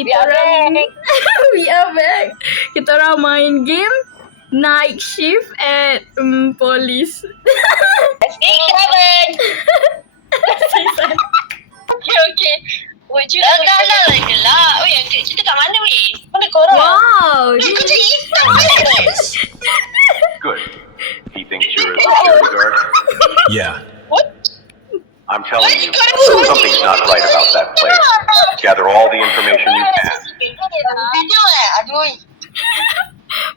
Kita orang we are back. Kita orang main game Night Shift at Police. Okay. Would you dah lah gelap. Weh, cerita kat mana weh? Mana korang? Wow. Kerja hitam guys. Good. He thinks you're a security guard? Yeah. What? I'm telling you, something's not right about that place. Gather all the information you can. Video aduh.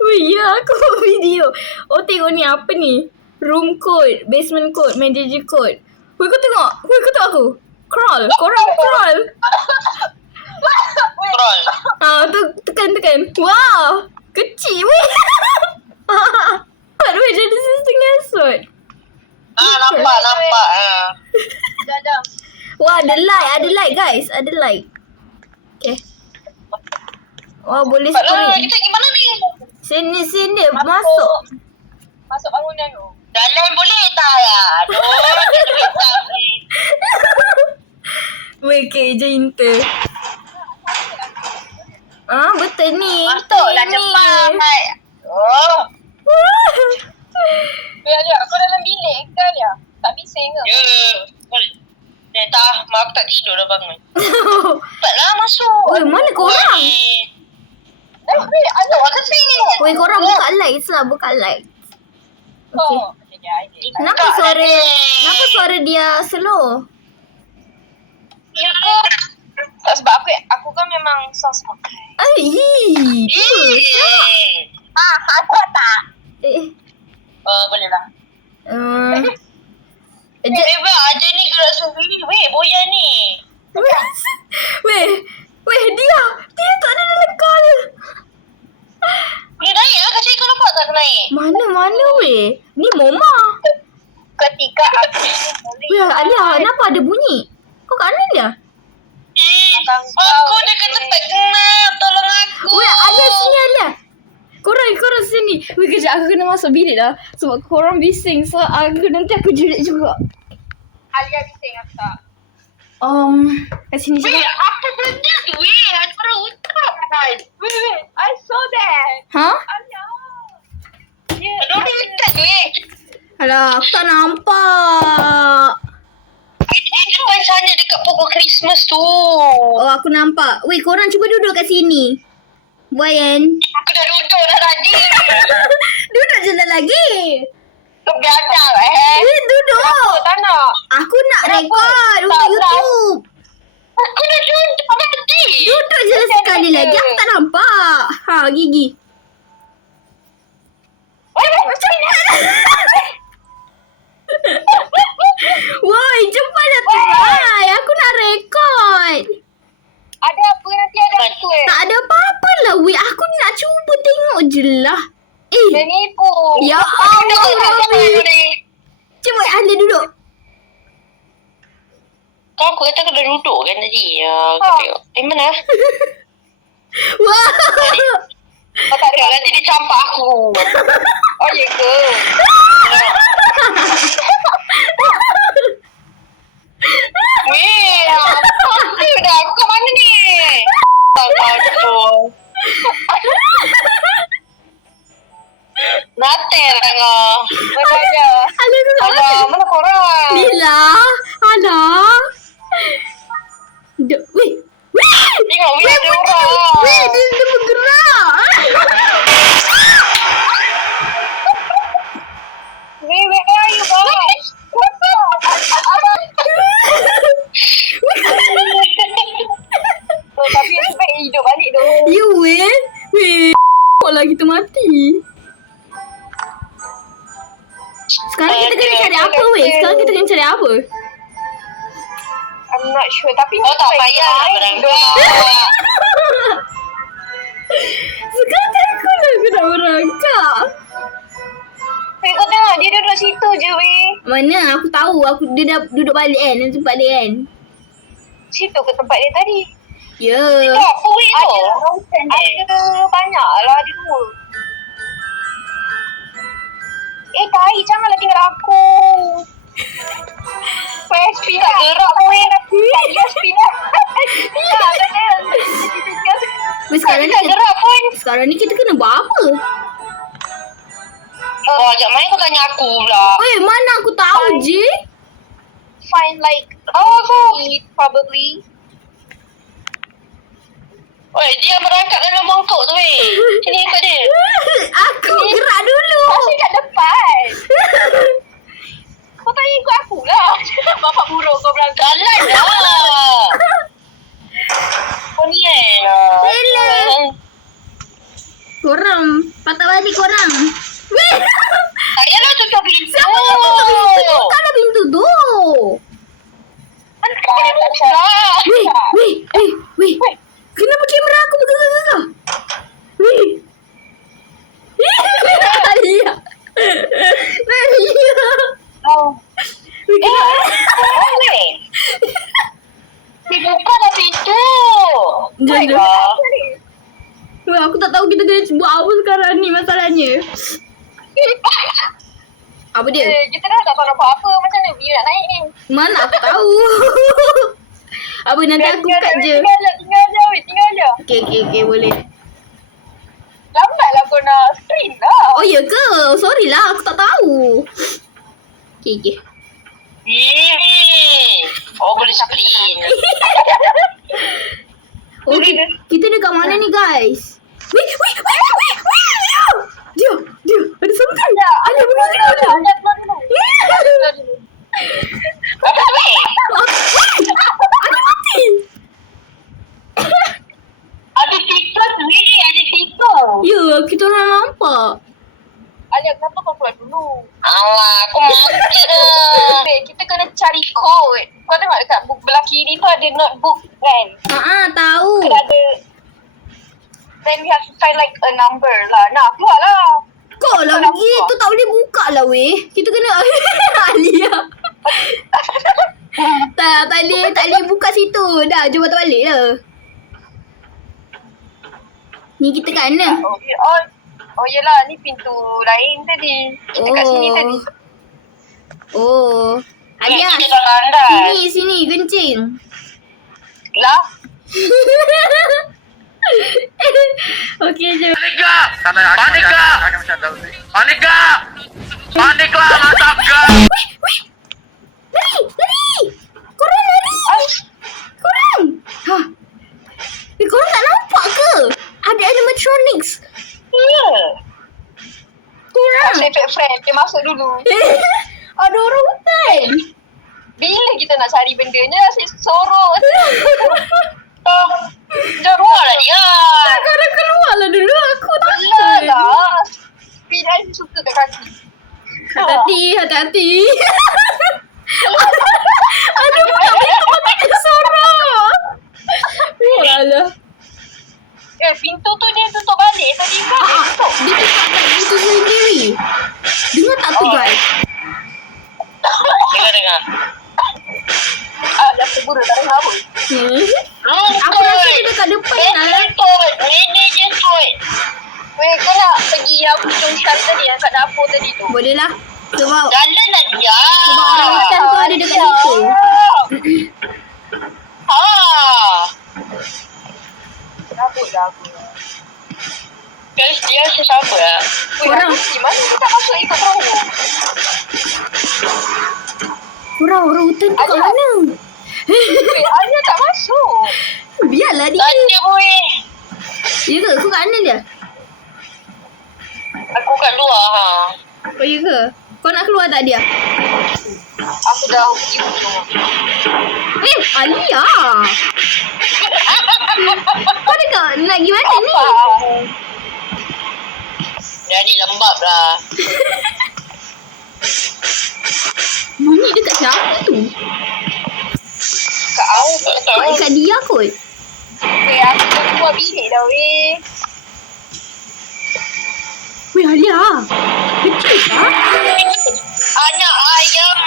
Weh, ya aku buat video. Oh tengok ni apa ni? Room code, basement code, manager code. Weh kau tengok. Weh kau tengok aku. Crawl. Korang crawl. Troll. Tu tekan. Wow. Kecil weh. What weh jadi setengah sot. Nampak. Dah. Wah, ada light guys. Ada light. Okay. Wah, boleh Kalau screen. kita gimana ni? Sini. Masuk. Masuk bangunan tu. Dalam boleh tak ya? Aduh, dia tak ni. Weh, kerja inter. Betul ni. Masuklah Ni. cepat. Oh. Alia, kau dalam bilik ke Alia? Tak bising ke? Ya. Tak, mak aku tak tidur dah bangun. Cepatlah masuk. Weh, mana korang? Ada orang sini. Weh, korang buka lights lah. Buka light. Okay. Oh, okay. Kenapa suara dia slow? Ya ke? Tak sebab aku kan memang sos pakai. Ada tak? Boleh lah. Ada ni gerak sendiri. Weh, boyan ni. Weh, dia tak ada dalam call. Boleh naik lah. Kak Cik, kau nampak tak aku naik? Mana weh? Ni Moma. Ketika aku Weh, Alia, kenapa ada bunyi? Kau kat mana dia? Aku dekat tempat gelap. Tolong aku. Weh, Alia sini Alia. Korang sini. Weh, kejap aku kena masuk bilik dah. Sebab korang bising. So, nanti aku jerit juga. Alia bising aku tak. Kat sini Weh, juga. apa benda tu weh? Ada orang utak. Wait, I saw that. Ha? Alia. Ada orang utak weh. Alah, aku tak nampak. Depan sana dekat pokok Christmas tu. Oh, aku nampak. Weh, korang cuba duduk kat sini. Boyan. Aku dah duduk dah tadi. Duduk je dah lagi. Kau biadab Weh, duduk. Tak nak. Aku nak rekod untuk YouTube. Aku dah duduk tadi. Duduk je sekali lagi. Aku tak nampak. Gigi. Woi, cepatlah try. Aku nak rekod. Ada apa nanti ada apa Tak ada apa-apa lah. Weh, aku nak cuba tengok je lah. Dia nipu. Ya Allah, Robi. Cuba Alia duduk. Kau aku kata kau dah duduk kan tadi. Kau tengok. Mana? Wah. Kau tak tengok nanti dia campak aku. Oh ya ke? Weh, apa dah? Aku kat mana ni? Tak tahu. Natal lah kau. Mana ada? Alia tu tak Alah, mana korang? Lila. Alah. Weh. Tengok, weh ada orang. Weh, dia bergerak. Wait, where are you guys? Tapi yang baik hidup balik tu. You weh. Kok lah kita mati. Sekarang kita kena cari apa weh? Sekarang kita kena cari apa? I'm not sure. Tapi Kau tak payah lah berangkat. Sekarang aku nak berangkat. Weh, kau tengok dia duduk situ je weh. Mana? Aku tahu. Dia dah duduk balik kan. Dia tempat dia kan. Situ ke tempat dia tadi? Ya. Itu apa weh tu? Ada banyak lah. Ada 2. Tai, janganlah tinggal aku. PSP tak gerak weh. PSP dah. Tak ada. Weh, sekarang ni Tak gerak pun. sekarang ni kita kena buat apa? Oh, ajak main kau tanya aku pula. Weh, mana aku tahu je. Find like eat probably. Oi, dia merangkak dalam mangkuk tu weh. Sini ikut dia. Aku gerak dulu. Masih kat depan. Kau tanya ikut aku lah. Bapak buruk kau berangkat. Jalan dah. Kau ni Hello. Korang, patah balik korang. Weh. Tak payahlah tutup pintu. Siapa yang tutup pintu? Bukanlah pintu tu. Weh. Kenapa kamera aku bergegar-gegar? Weh. Alia. Oh. Weh, kenapa? Weh. Dibuka dah pintu. Jangan. Weh, aku tak tahu kita kena buat apa sekarang ni masalahnya. Apa dia? Kita dah tak tahu apa-apa. Macam mana view nak naik ni? Mana aku tahu. Apa nanti aku cut je. Tinggal je. Okay, boleh. Lambatlah kau nak screen lah. Oh, ya ke? Sorry lah, aku tak tahu. Okay. Oh, boleh screen. Oh, kita dekat mana ni, guys? Weh. Dia. Ada something. Ada benda. Ada mati. Ada TikTok ni, ada TikTok. Ya, kita orang nampak. Alia, kenapa kau keluar dulu? Alah, aku mati dah. Kita kena cari code. Kau tengok dekat book belah kiri tu ada notebook kan? Tahu. Kena ada. Then we have to find like a number lah. Nah, keluar lah. Kau lah begitu tak boleh buka lah weh. Kita kena Alia. tak boleh buka situ. Dah, jom patah balik lah. Ni kita kat mana? Oh yelah, ni pintu lain tadi. Kita kat sini tadi. Oh. Alia. Kita dah landai. Sini, kencing. Lah. Okey je. Panik lah, mantap ke? Weh. Lari. Korang lari. Korang. Korang tak nampak ke? Ada animatronics. Korang. Favorite friend, dia masuk dulu. Ada orang hutan. Bila kita nak cari bendanya, asyik sorok. Dah keluar lah dia. Korang keluarlah dulu. Aku Alah takut. lah. Speed I suka kat kaki. Hati-hati. Aduh, buka pintu mati dia sorok. Alah. Pintu tu dia tutup balik tadi kan? Dia tutup. Dia tutup kat pintu sendiri. Dengar tak tu guys? Dengar. Dah terburu tak dengar pun. Aku rasa dia dekat depan lah. Manager toy. Weh, kau nak pergi yang hujung syar tadi, yang kat dapur tadi tu? Boleh lah. Sebab Jalan lah dia. Sebab orang hutan tu ada dekat situ. Rabut lah aku. Guys, dia sesiapa lah. Korang. Di mana kita masuk ikut perahu? orang hutan tu kat mana? Alia tak masuk. Biarlah dia. Tak ada boy. Ya ke? Kau kat mana dia? Aku kat luar ha. Oh ya ke? Kau nak keluar tak dia? Aku dah pergi hujung. Alia. Kau dekat nak pergi mana ni? Jadi lembab lah. Bunyi dekat siapa tu? Kat awak tak tahu. Dekat dia kot. Aku dah keluar bilik dah weh. Weh Alia. Kecil tak? Anak ayam.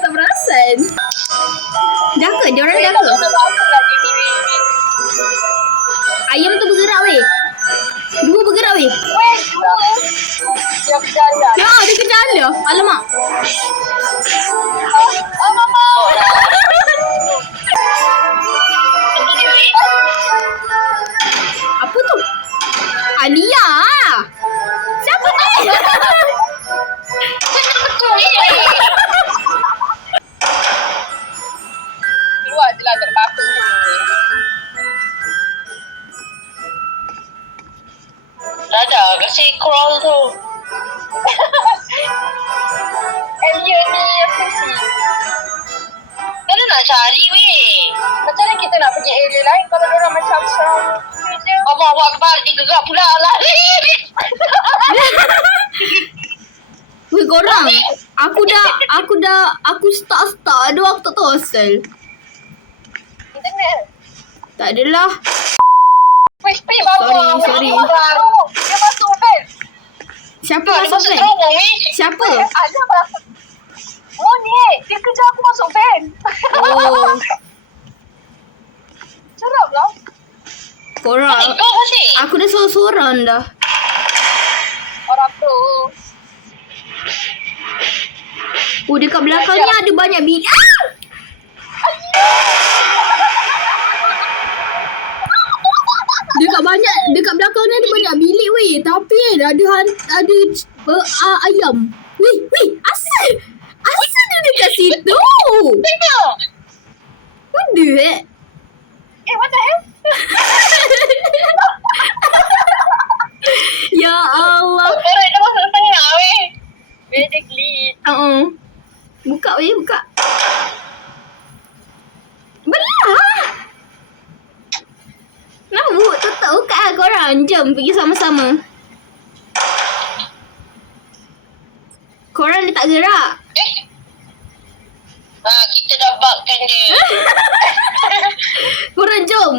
Tak perasan. Jaka, dia orang jaka. Ayam tu bergerak weh. Dua bergerak weh. Weh, dua. Dia berjalan. Ya, dia kejar Alia. Alamak. Alia nak cari weh. Macam mana kita nak pergi area lain kalau orang macam serang je? Allah Akbar, dia gerak pula lah. Weh korang, aku start aduh aku tak tahu asal. Internet. Tak adalah. Weh, pergi bawah. Sorry. Dia masuk kan? Siapa Dia masuk masuk van? terowong weh. Siapa? Ada masuk. Monyet. Dia kejar aku masuk van. Oh, Serap lah. korang. Kau masih? Aku dah sorang dah. Orang tu. Oh, dekat belakang ni ada banyak bilik. Ah! Dekat belakang ni ada banyak bilik weh. Tapi ada ayam. Weh, asal dia dekat situ? Tengok. What the heck? What the hell? Ya Allah. Korang dah masuk tengah weh. Basically. Buka weh, buka. Belah. Kenapa tutup buka lah korang. Jom pergi sama-sama. Korang dia tak gerak. Kita dah bugkan dia. Korang jom.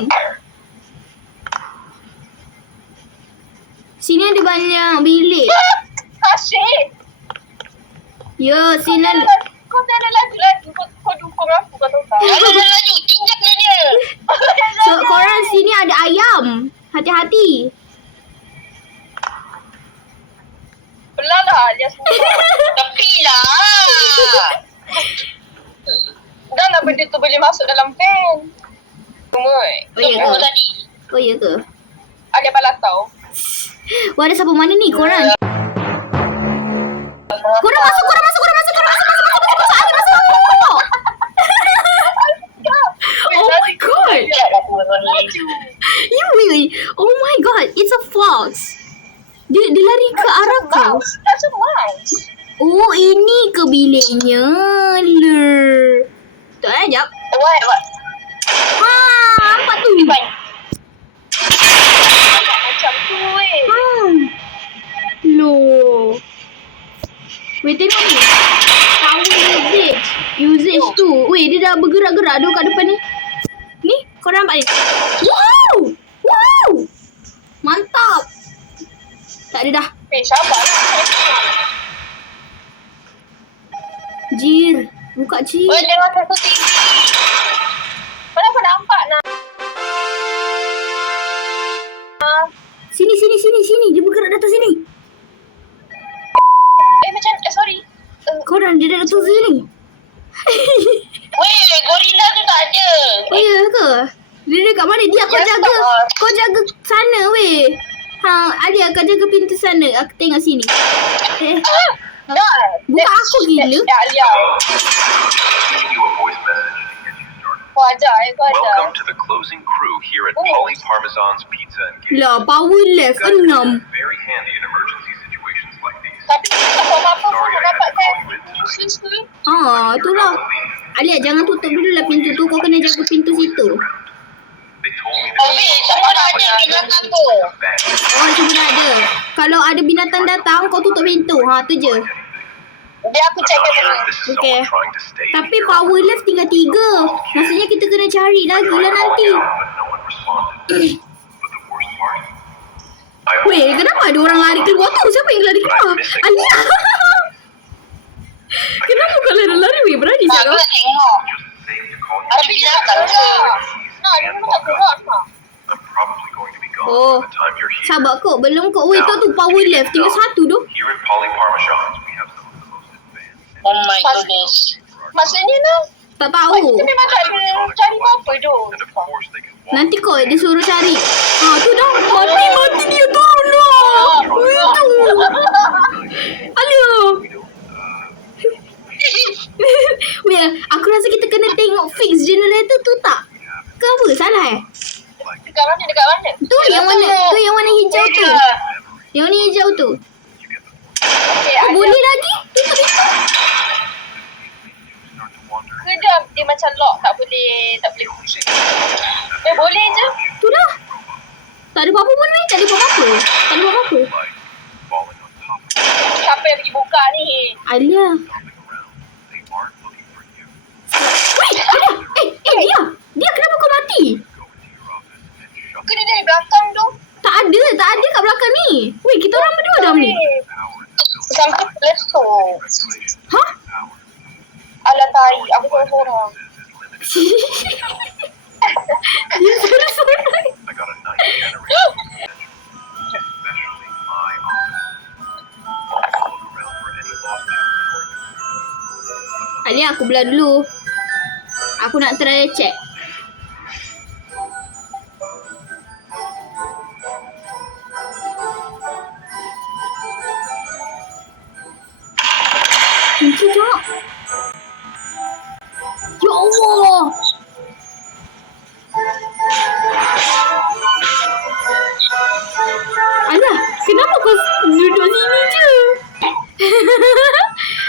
Sini ada banyak bilik. Asyik. Ya, sini ada. Kau tak ada laju-laju. Kau dukung aku kau tahu tak? Kalau dah laju, tinjaklah dia. So, korang sini ada ayam. Hati-hati. Belah lah dia semua. Tapi lah. Dah lah benda tu boleh masuk dalam van. Semua. Oh, ya Tunggu ke? tadi. Oh, ya ke? Ada balatau. Wah, ada siapa mana ni korang? Korang masuk. Oh my god. Sekejap dah tu ni. You really? Oh my god, it's a fox. Dia lari ke arah kau. That's a mouse. Oh, ini ke biliknya. Ler. Tak eh, jap. What? Ha, nampak tu. Macam tu weh. Loh. Wait, tengok ni. Power usage tu. Weh, dia dah bergerak-gerak tu kat depan ni. Ni, korang nampak ni. Wow. Mantap. Tak ada dah. Sabar lah. Jir. Buka Jir. Oh, tengok satu TV. Kenapa nampak nak? Sini. Dia bergerak datang sini. Sorry. Korang, dia dah datang sini. Weh, gorila tu tak ada. Oh, ya ke? Dia dekat mana? Dia kau Yes, jaga. tak. Kau jaga sana weh. Alia kau jaga pintu sana. Aku tengok sini. Bukan aku gila. Ya, Alia. Leaving you a voice message to get you started. Kau ajar. Welcome to the closing crew here at Polly Parmesan's Pizza and Cake. Lah, power left 6. Very handy in emergency situations like these. Tapi tak tahu apa-apa pun Sorry, nak I had to dapatkan call you in tonight. usus tu. Itulah. Alia, jangan tutup dulu lah pintu tu. Kau kena jaga pintu situ. They told me Oh, weh, semua dah ada binatang tu. Oh, cuma dah ada. Kalau ada binatang datang, kau tutup pintu. Tu je. Dia aku check dulu. Okay. Tapi power left tinggal 3. Maksudnya kita kena cari lagi lah nanti. Weh, kenapa ada orang lari keluar tu? Siapa yang lari keluar? Alia. Kenapa kau lari-lari weh? Berani Aku cakap. nak tengok. Ada binatang ke? Nah, dia memang tak keluar nak. I'm probably going to be gone Oh, by the time you're here. sabar kok. Belum kok. Weh, tu power left. Tinggal 1 tu. Here at Polly Parmesan's, we have some of the most advanced. Oh my goodness. Maksudnya lah. Tak tahu. Kita memang tak ada cari apa tu. And of course, they can walk. Nanti kau dia suruh cari. Tu dah. Mati dia turun dah. Itu. Alia. Weh, aku rasa kita kena tengok fix generator tu tak? Ke apa? Salah Dekat mana? Tu yang mana? Tu yang warna hijau tu. Yang warna hijau tu. Okay, Boleh lagi? Tutup pintu. Kejap, dia macam macam lock, tak boleh kunci. Boleh je. Tu dah. Tak ada apa-apa pun weh. Tak ada apa-apa. Tak ada apa-apa. Siapa yang pergi buka ni? Alia. Weh, Alia. Dia. Dia kenapa kau mati? Kena dari belakang tu. Tak ada kat belakang ni. Weh, kita orang berdua dah ni. Sampai pelesuk. Hah? Alah tai, aku sorang-sorang. Dia sorang-sorang. I got a nice generator. Especially my office. Look around for any lost children or Alia, aku belah dulu. Aku nak try check. Kunci tak? Ya Allah. Alah, kenapa kau duduk sini je?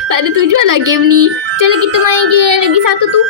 Tak ada tujuan lah game ni. Macam mana kita main game lagi satu tu?